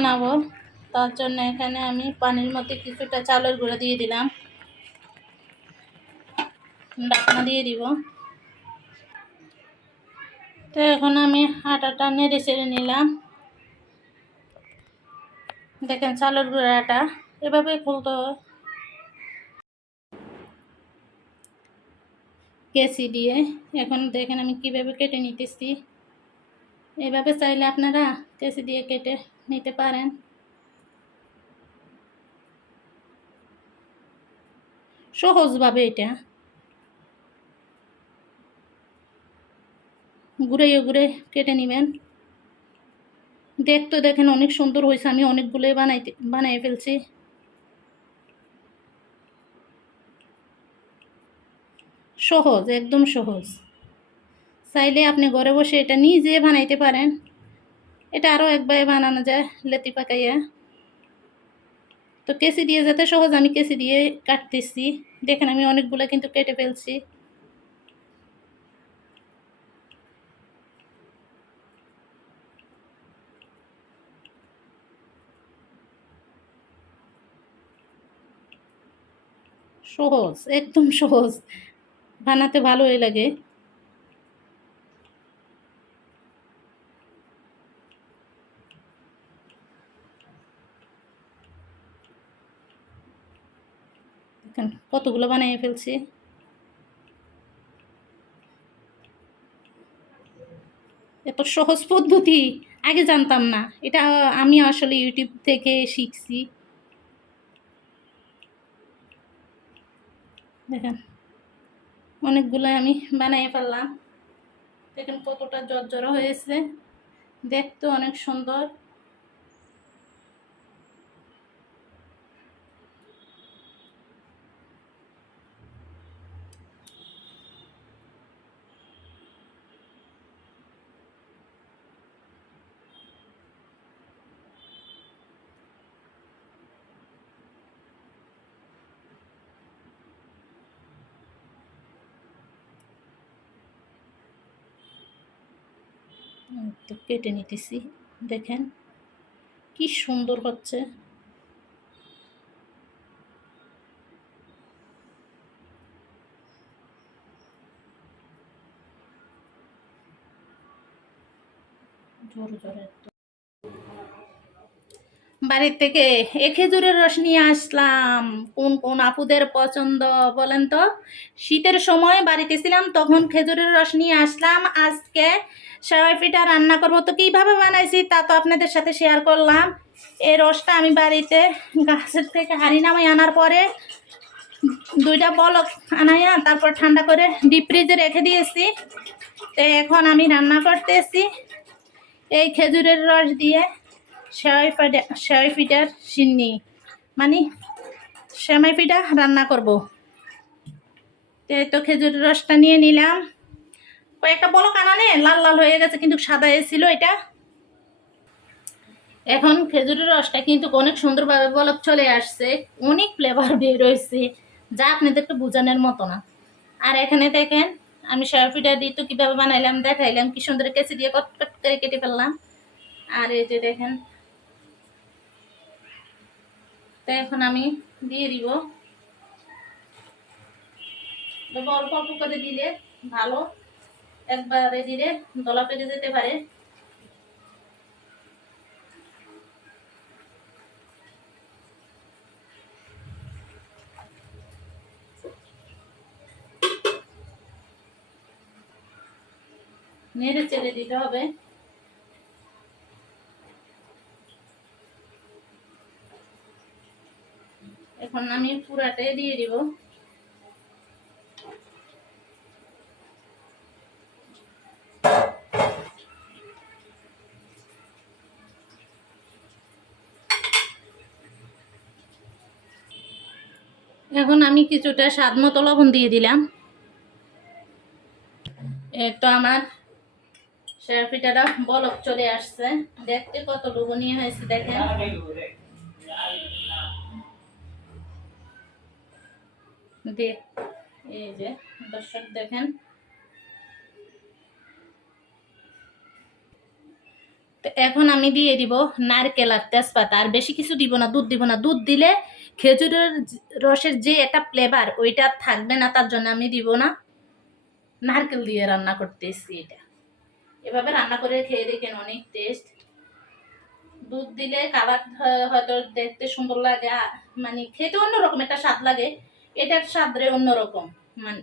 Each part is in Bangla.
বানাবো, তার জন্য এখানে আমি পানির মধ্যে কিছুটা চালের গুঁড়ো দিয়ে দিলাম, ঢাকনা দিয়ে দিব। তো এখন আমি আটাটা নেড়ে চেড়ে নিলাম। দেখেন চালের গুঁড়াটা এভাবে খুলতে হয় কেচি দিয়ে। এখন দেখেন আমি কিভাবে কেটে নিতেছি। এভাবে চাইলে আপনারা কেচি দিয়ে কেটে নিতে পারেন। সহজভাবে এটা ঘুরে ঘুরে কেটে নেবেন। দেখতে দেখেন অনেক সুন্দর হয়েছে, আমি অনেকগুলোই বানিয়ে ফেলছি। সহজ, একদম সহজ। চাইলে আপনি ঘরে বসে এটা নিজে বানাইতে পারেন। এটা আরও একবার বানানো যায় লেতি পাকাইয়া। তো কেচি দিয়ে যাতে সহজ, আমি কেচি দিয়ে কাটতেছি। দেখেন আমি অনেকগুলো কিন্তু কেটে ফেলছি। সহজ, একদম সহজ, বানাতে ভালোই লাগে। দেখেন কতগুলো বানিয়ে ফেলছি। এত সহজ পদ্ধতি আগে জানতাম না, এটা আমি আসলে ইউটিউব থেকে শিখছি। দেখেন অনেকগুলো আমি বানিয়ে ফেললাম। দেখেন কতটা জর্জরা হয়েছে, দেখতে অনেক সুন্দর। তো কেটে নিতেছি, দেখেন কি সুন্দর হচ্ছে। জোরে জোরে বাড়ির থেকে খেজুরের রস নিয়ে আসলাম। কোন কোন আপুদের পছন্দ বলেন তো? শীতের সময় বাড়িতে ছিলাম তখন খেজুরের রস নিয়ে আসলাম। আজকে সেমাই পিঠা রান্না করব, তো কীভাবে বানাইছি তা তো আপনাদের সাথে শেয়ার করলাম। এই রসটা আমি বাড়িতে গাছের থেকে হাঁড়ি নামাই আনার পরে 2টা বলক আনাইয়া তারপর ঠান্ডা করে ডিপ ফ্রিজে রেখে দিয়েছি। তো এখন আমি রান্না করতেছি এই খেজুরের রস দিয়ে সেমাই পিঠার সিন্নি, মানে সেমাই পিঠা রান্না করব। তো খেজুরের রসটা নিয়ে নিলাম। কয়েকটা বলক আনানে লাল লাল হয়ে গেছে, কিন্তু সাদা ছিল এটা। এখন খেজুরের রসটা কিন্তু অনেক সুন্দরভাবে বলক চলে আসছে, অনেক ফ্লেভার বের হয়েছে, যা আপনাদেরকে বোঝানোর মতো না। আর এখানে দেখেন আমি সেমাই পিঠা দিয়ে তো কীভাবে বানাইলাম দেখাইলাম, কি সুন্দর কেচি দিয়ে কট কট করে কেটে ফেললাম। আর এই যে দেখেন, তো এখন আমি দিয়ে দিব। তবে অল্প অল্প করে দিলে ভালো, একবারে দিলে দলা পেকে যেতে পারে। নেড়ে চেড়ে দিতে হবে। এখন আমি পুরাটাই দিয়ে দিব। এখন আমি কিছুটা স্বাদ মতো লবণ দিয়ে দিলাম। তো আমার সেমাই পিঠাটা বলক চলে আসছে, দেখতে কত লোভনীয় হয়েছে দেখেন। দেখ এই যে দর্শক দেখেন তো এখন আমি দিয়ে দিব নারকেল আর তেজপাতা, আর বেশি কিছু দিব না, দুধ দিব না। দুধ দিলে খেজুরের রসের যে একটা ফ্লেভার ওইটা থাকবে না, তার জন্য আমি দিব না। নারকেল দিয়ে রান্না করতেছি এটা। এভাবে রান্না করে খেয়ে দেখেন, অনেক টেস্ট। দুধ দিলে কালার হয়তো দেখতে সুন্দর লাগে, মানে খেতে অন্যরকম একটা স্বাদ লাগে। এটার স্বাদ রে অন্যরকম, মানে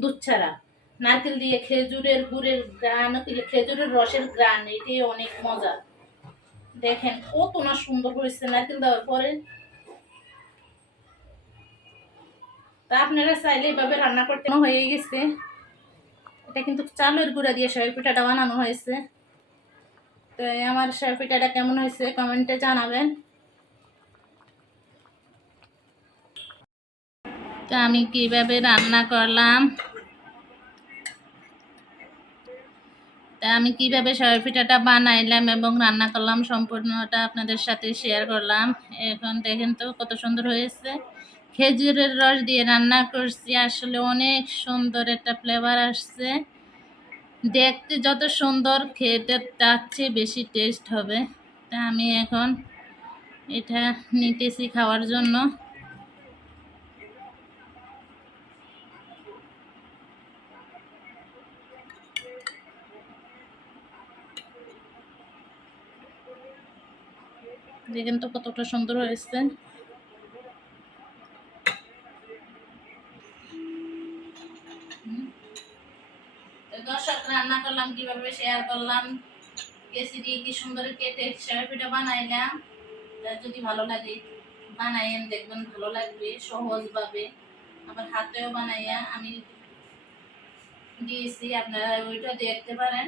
দুধ ছাড়া। নারকেল দিয়ে খেজুরের গুড়ের গ্রান, খেজুরের রসের গ্রান, এটাই অনেক মজা। দেখেন কত না সুন্দর হয়েছে নারকেল দেওয়ার পরে। তা আপনারা চাইলে এভাবে রান্না করতে হয়ে গেছে। এটা কিন্তু চালের গুঁড়া দিয়ে সেমাই পিঠাটা বানানো হয়েছে। তো আমার সেমাই পিঠাটা কেমন হয়েছে কমেন্টে জানাবেন। তো আমি কিভাবে রান্না করলাম, তা আমি কিভাবে সেমাই পিঠাটা বানাইলাম এবং রান্না করলাম সম্পূর্ণটা আপনাদের সাথে শেয়ার করলাম। এখন দেখেন তো কত সুন্দর হয়েছে। খেজুরের রস দিয়ে রান্না করছি, আসলে অনেক সুন্দর একটা ফ্লেভার আসছে। দেখতে যত সুন্দর, খেতে তার চেয়ে বেশি টেস্ট হবে। তা আমি এখন এটা নিতেছি খাওয়ার জন্য। দেখেন তো কতটা সুন্দর হয়েছে। দর্শক, রান্না করলাম কিভাবে শেয়ার করলাম। কেসি দিয়ে কি সুন্দর কেটে সেমাই পিঠা বানাইলাম। যদি ভালো লাগে বানাইয়েন, দেখবেন ভালো লাগবে সহজভাবে। আবার হাতেও বানাইয়া আমি দিয়েছি, আপনারা ওইটা দেখতে পারেন।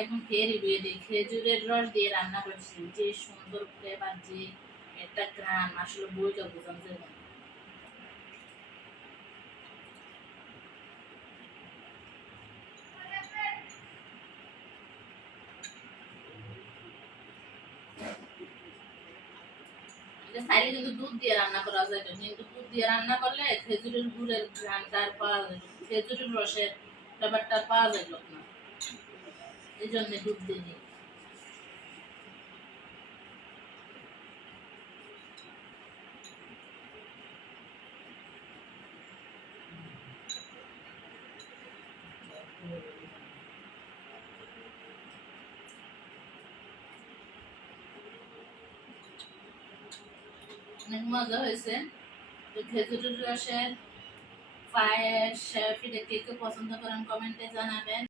এখন খেয়ে রিভিউ দিই। খেজুরের রস দিয়ে রান্না করছি, যে সুন্দর ফ্লেভার, যে একটা গ্রাম, আসলে বইটা বোঝানো যাবে না। চাইলে কিন্তু দুধ দিয়ে রান্না করা যায়, কিন্তু দুধ দিয়ে রান্না করলে খেজুরের গুড়ের ঘ্রাণটা আর পাওয়া যায়, খেজুরের রসের ব্যাপারটা পাওয়া যায় না, এই জন্য দুধ দিয়ে দিই। অনেক মজা হয়েছে। তো খেজুরের রসের পায়েস, কে কে পছন্দ করেন কমেন্টে জানাবেন।